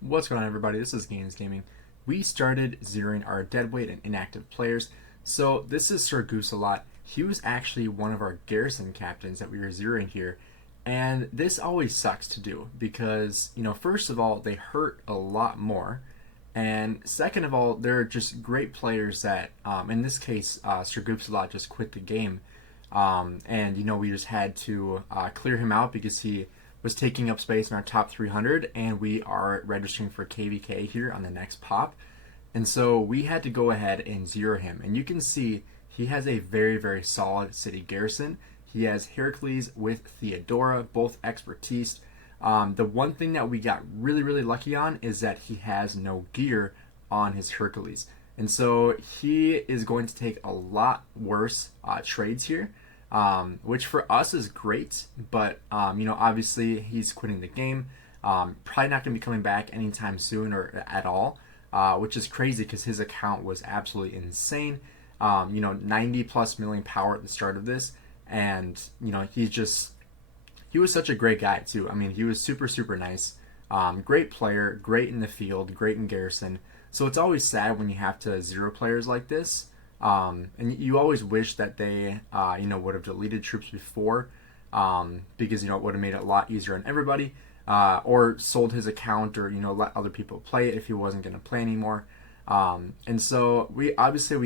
What's going on, everybody? This is Gainz Gaming. We started zeroing our deadweight and inactive players. So this is SirGoofsalot. He was actually one of our garrison captains that we were zeroing here. And this always sucks to do because, first of all, they hurt a lot more. And second of all, they're just great players that, in this case, SirGoofsalot just quit the game. And we just had to clear him out because he was taking up space in our top 300, and we are registering for KVK here on the next pop. And so we had to go ahead and zero him. And you can see he has a very, very solid city garrison. He has Heracles with Theodora, both expertise. The one thing that we got really, really lucky on is that he has no gear on his Hercules. And so he is going to take a lot worse trades here. Which for us is great, but obviously he's quitting the game. Probably not going to be coming back anytime soon or at all, which is crazy because his account was absolutely insane. 90 plus million power at the start of this, and he was such a great guy too. I mean, he was super, super nice, great player, great in the field, great in garrison. So it's always sad when you have to zero players like this. And you always wish that they, would have deleted troops before, because, it would have made it a lot easier on everybody, or sold his account, or, let other people play it if he wasn't going to play anymore. And so we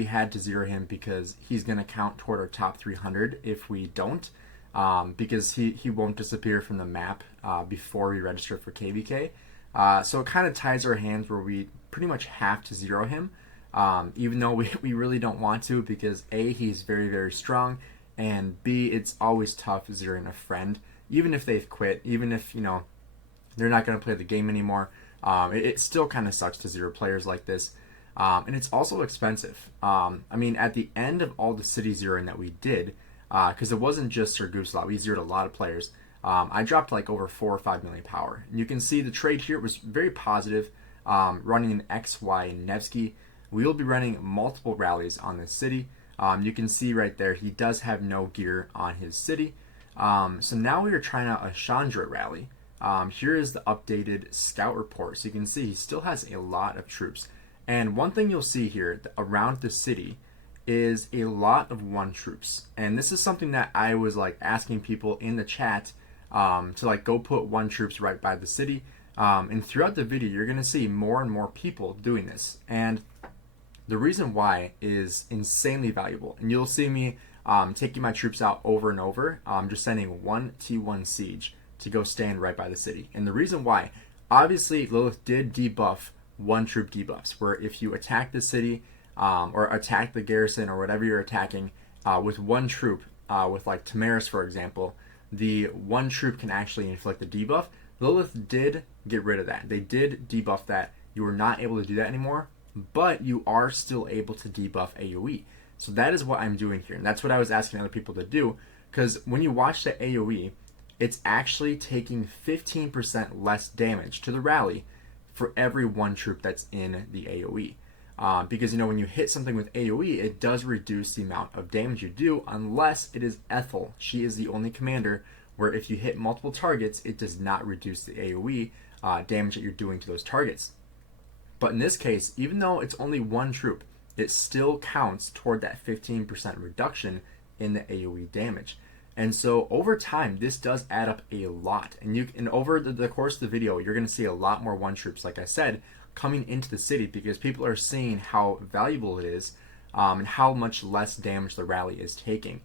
had to zero him because he's going to count toward our top 300 if we don't, because he won't disappear from the map, before we register for KVK. So it kind of ties our hands where we pretty much have to zero him. Even though we really don't want to, because A, he's very, very strong, and B, it's always tough zeroing a friend, even if they've quit, even if, they're not going to play the game anymore. It still kind of sucks to zero players like this. And it's also expensive. At the end of all the city zeroing that we did, because it wasn't just SirGoofsalot, we zeroed a lot of players. I dropped like over 4 or 5 million power. And you can see the trade here was very positive, running an XY Nevsky. We will be running multiple rallies on this city. You can see right there, he does have no gear on his city. So now we are trying out a Chandra rally. Here is the updated scout report. So you can see he still has a lot of troops. And one thing you'll see here around the city is a lot of one troops. And this is something that I was asking people in the chat to go put one troops right by the city. And throughout the video, you're going to see more and more people doing this. And the reason why is insanely valuable, and you'll see me taking my troops out over and over, just sending one T1 siege to go stand right by the city. And the reason why, obviously Lilith did debuff one troop debuffs, where if you attack the city or attack the garrison or whatever you're attacking with one troop, with Tamaris for example, the one troop can actually inflict the debuff. Lilith did get rid of that. They did debuff that. You were not able to do that anymore, but you are still able to debuff AoE. So that is what I'm doing here, and that's what I was asking other people to do, because when you watch the AoE, it's actually taking 15% less damage to the rally for every one troop that's in the AoE. Because when you hit something with AoE, it does reduce the amount of damage you do, unless it is Ethel. She is the only commander where if you hit multiple targets, it does not reduce the AoE damage that you're doing to those targets. But in this case, even though it's only one troop, it still counts toward that 15% reduction in the AoE damage. And so over time, this does add up a lot. And over the course of the video, you're going to see a lot more one troops, like I said, coming into the city, because people are seeing how valuable it is, and how much less damage the rally is taking.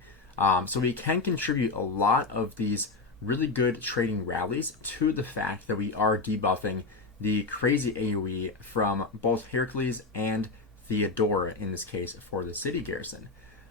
So we can contribute a lot of these really good trading rallies to the fact that we are debuffing the crazy AoE from both Heracles and Theodora, in this case, for the city garrison.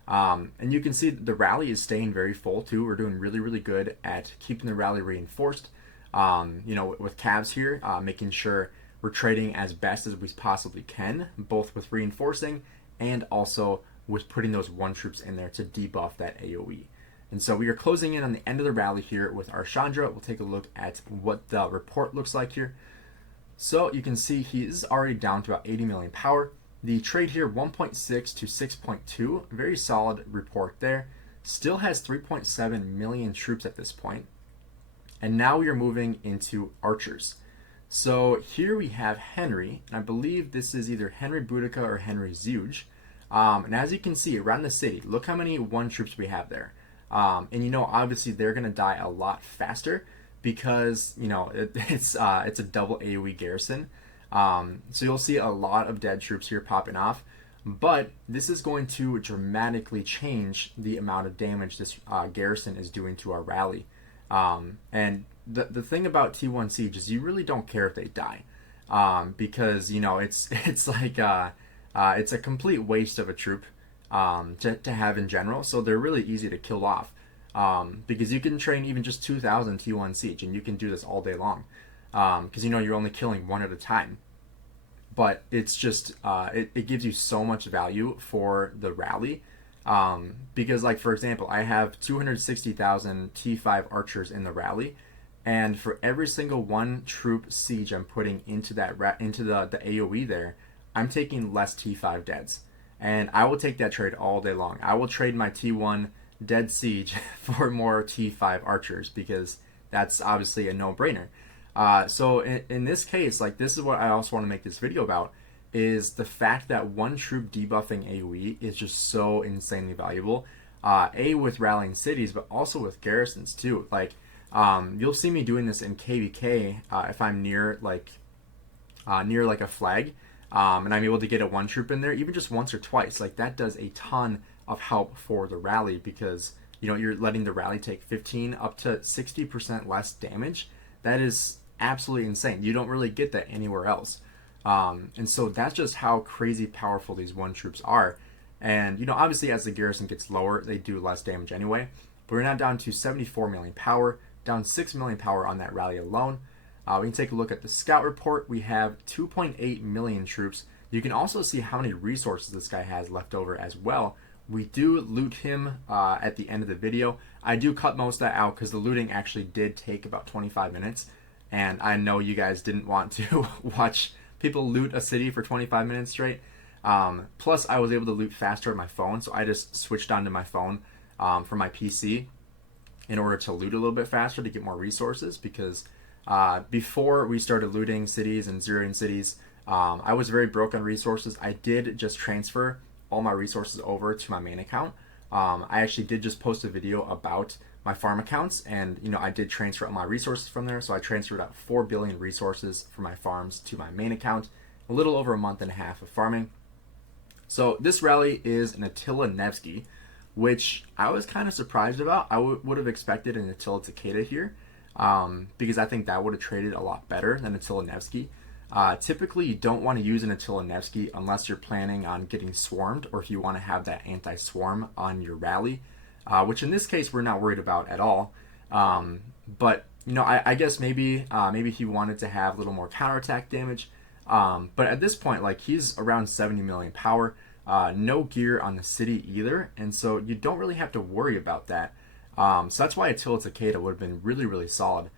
And you can see the rally is staying very full too. We're doing really, really good at keeping the rally reinforced, with cabs here, making sure we're trading as best as we possibly can, both with reinforcing and also with putting those one troops in there to debuff that AoE. And so we are closing in on the end of the rally here with our Chandra. We'll take a look at what the report looks like here. So you can see he's already down to about 80 million power. The trade here, 1.6 to 6.2, very solid report there. Still has 3.7 million troops at this point. And now we are moving into archers. So here we have Henry, and I believe this is either Henry Boudica or Henry Zeuge. And as you can see around the city, look how many one troops we have there. And you know, obviously they're gonna die a lot faster because you know it's a double AoE garrison. So you'll see a lot of dead troops here popping off, but this is going to dramatically change the amount of damage this garrison is doing to our rally. And the thing about T1 Siege is you really don't care if they die, because you know it's like it's a complete waste of a troop to have in general. So they're really easy to kill off, because you can train even just 2,000 T1 Siege and you can do this all day long, because you know you're only killing one at a time. But it's just it gives you so much value for the rally, because like for example, I have 260,000 T5 archers in the rally, and for every single one troop siege I'm putting into that into the AoE there, I'm taking less T5 deads, and I will take that trade all day long. I will trade my T1 dead siege for more T5 archers because that's obviously a no-brainer. So in this case, like this is what I also want to make this video about, is the fact that one troop debuffing AoE is just so insanely valuable. With rallying cities, but also with garrisons too. Like you'll see me doing this in KVK if I'm near like a flag, and I'm able to get a one troop in there, even just once or twice. Like that does a ton of help for the rally, because you know you're letting the rally take 15 up to 60% less damage. That is absolutely insane. You don't really get that anywhere else. And so that's just how crazy powerful these one troops are. And you know, obviously as the garrison gets lower, they do less damage anyway. But we're now down to 74 million power, down 6 million power on that rally alone. We can take a look at the scout report. We have 2.8 million troops. You can also see how many resources this guy has left over as well. We do loot him at the end of the video. I do cut most of that out because the looting actually did take about 25 minutes. And I know you guys didn't want to watch people loot a city for 25 minutes straight. Plus, I was able to loot faster on my phone, so I just switched onto my phone from my PC in order to loot a little bit faster to get more resources, because before we started looting cities and zeroing cities, I was very broke on resources. I did just transfer all my resources over to my main account. I actually did just post a video about my farm accounts, and you know, I did transfer all my resources from there. So I transferred out 4 billion resources from my farms to my main account, a little over a month and a half of farming. So this rally is an Attila Nevsky, which I was kind of surprised about. I would have expected an Attila Takeda here, because I think that would have traded a lot better than Attila Nevsky. Typically, you don't want to use an Attila Nevsky unless you're planning on getting swarmed, or if you want to have that anti-swarm on your rally, which in this case we're not worried about at all. But you know, I guess maybe he wanted to have a little more counterattack damage. But at this point, like, he's around 70 million power, no gear on the city either, and so you don't really have to worry about that. So that's why Attila Takeda would have been really, really solid.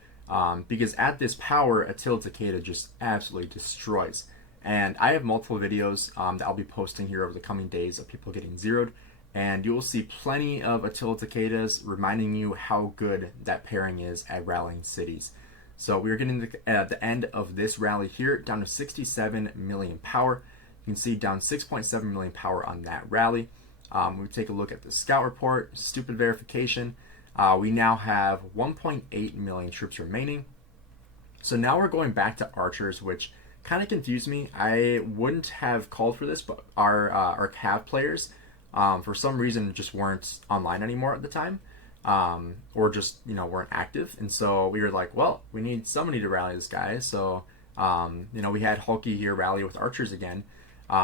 Because at this power, Attila Takeda just absolutely destroys. And I have multiple videos that I'll be posting here over the coming days of people getting zeroed, and you will see plenty of Attila Takedas reminding you how good that pairing is at rallying cities. So we are getting the end of this rally here, down to 67 million power. You can see down 6.7 million power on that rally. We take a look at the scout report, stupid verification. We now have 1.8 million troops remaining. So now we're going back to archers, which kind of confused me. I wouldn't have called for this, but our cav players, for some reason, just weren't online anymore at the time, or just, you know, weren't active. And so we were like, well, we need somebody to rally this guy. So you know, we had Hulky here rally with archers again.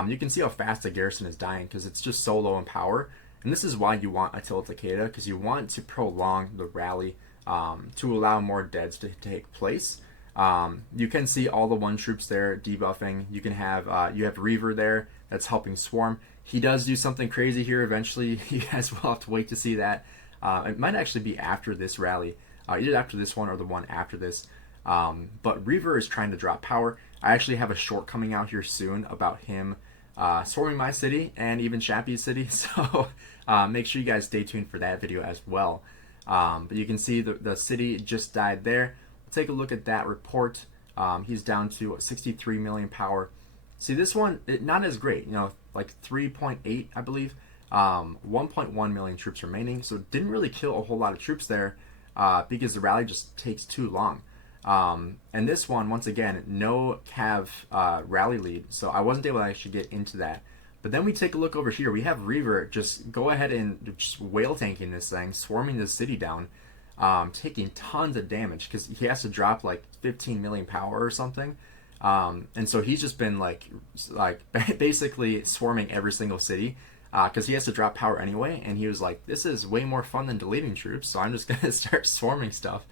You can see how fast the garrison is dying because it's just so low in power. And this is why you want Attila Takeda, because you want to prolong the rally to allow more deads to take place. You can see all the one troops there debuffing. You can have you have Reaver there that's helping swarm. He does do something crazy here eventually. You guys will have to wait to see that. It might actually be after this rally, either after this one or the one after this. But Reaver is trying to drop power. I actually have a short coming out here soon about him swarming my city and even Shappy's city. So make sure you guys stay tuned for that video as well. But you can see the city just died there. Take a look at that report. He's down to 63 million power. See, this one, not as great, like 3.8, I believe. 1.1 million troops remaining, so didn't really kill a whole lot of troops there because the rally just takes too long. And this one, once again, no cav rally lead, so I wasn't able to actually get into that. But then we take a look over here. We have Reaver just go ahead and just whale tanking this thing, swarming the city down, taking tons of damage because he has to drop like 15 million power or something. And so he's just been like basically swarming every single city because he has to drop power anyway. And he was like, this is way more fun than deleting troops, so I'm just going to start swarming stuff.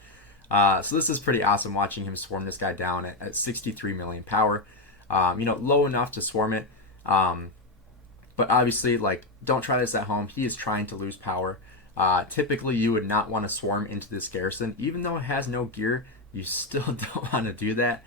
So this is pretty awesome watching him swarm this guy down at 63 million power. Low enough to swarm it. But obviously, like, don't try this at home. He is trying to lose power. Typically, you would not want to swarm into this garrison. Even though it has no gear, you still don't want to do that.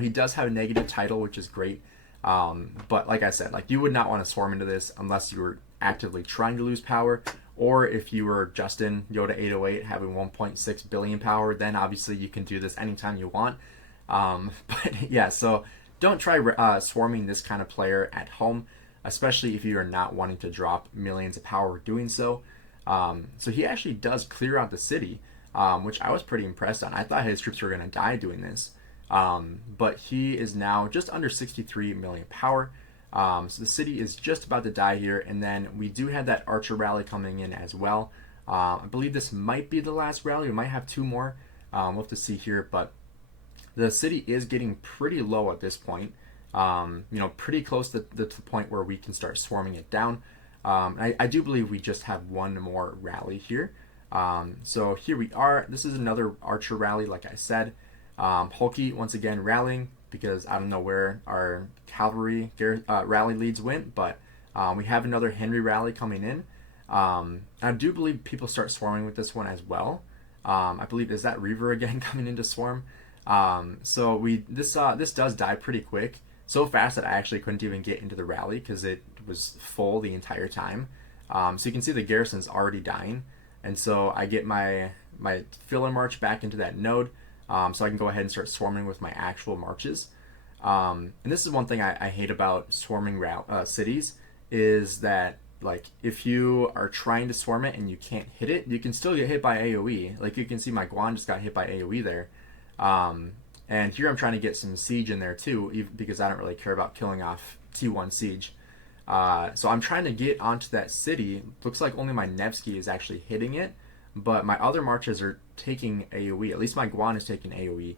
He does have a negative title, which is great. But like I said, like, you would not want to swarm into this unless you were actively trying to lose power. Or if you were Justin, Yoda 808, having 1.6 billion power, then obviously you can do this anytime you want. But yeah, so don't try swarming this kind of player at home, especially if you are not wanting to drop millions of power doing so. So he actually does clear out the city, which I was pretty impressed on. I thought his troops were going to die doing this. But he is now just under 63 million power. So the city is just about to die here. And then we do have that archer rally coming in as well. I believe this might be the last rally. We might have two more. We'll have to see here. But the city is getting pretty low at this point. Pretty close to the point where we can start swarming it down. I do believe we just have one more rally here. So here we are. This is another archer rally, like I said. Hulky once again rallying because I don't know where our cavalry rally leads went, but we have another Henry rally coming in. I do believe people start swarming with this one as well. I believe, is that Reaver again coming into swarm? So this does die pretty quick. So fast that I actually couldn't even get into the rally because it was full the entire time. So you can see the garrison's already dying. And so I get my filler march back into that node so I can go ahead and start swarming with my actual marches. And this is one thing I hate about swarming cities is that, like, if you are trying to swarm it and you can't hit it, you can still get hit by AoE. Like, you can see my Guan just got hit by AoE there. And here I'm trying to get some siege in there too, because I don't really care about killing off T1 siege. So I'm trying to get onto that city. Looks like only my Nevsky is actually hitting it, but my other marches are taking AoE. At least my Guan is taking AoE,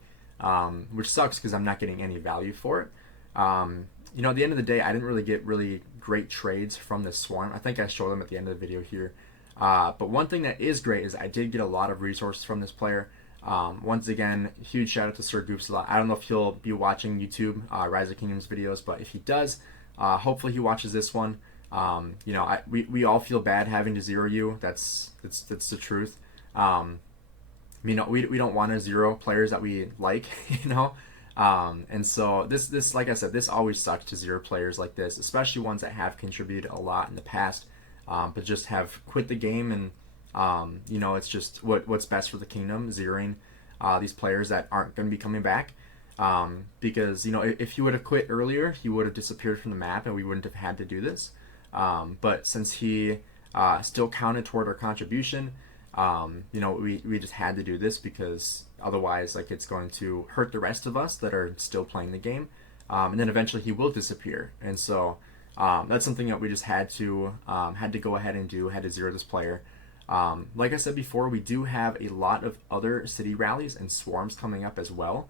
which sucks because I'm not getting any value for it. At the end of the day, I didn't really get really great trades from this swarm. I think I showed them at the end of the video here. But one thing that is great is I did get a lot of resources from this player. Once again, huge shout out to SirGoofsalot. I don't know if he'll be watching YouTube Rise of Kingdoms videos, but if he does, hopefully he watches this one. We all feel bad having to zero you. That's the truth. We don't want to zero players that we like, and so this like I said, this always sucks to zero players like this, especially ones that have contributed a lot in the past, but just have quit the game. And it's just what's best for the kingdom, zeroing these players that aren't going to be coming back. Because, if he would have quit earlier, he would have disappeared from the map and we wouldn't have had to do this. But since he still counted toward our contribution, we just had to do this because otherwise, like, it's going to hurt the rest of us that are still playing the game. And then eventually he will disappear. And so that's something that we just had to go ahead and do, had to zero this player. Like I said before, we do have a lot of other city rallies and swarms coming up as well,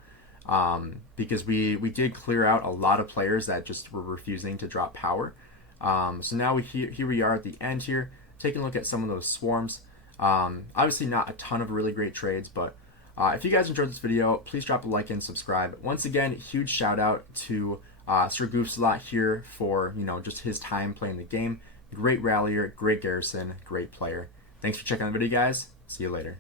because we did clear out a lot of players that just were refusing to drop power. So now here we are at the end here, taking a look at some of those swarms. Obviously not a ton of really great trades, but if you guys enjoyed this video, please drop a like and subscribe. Once again, huge shout out to SirGoofsalot here for just his time playing the game. Great rallier, great garrison, great player. Thanks for checking out the video, guys. See you later.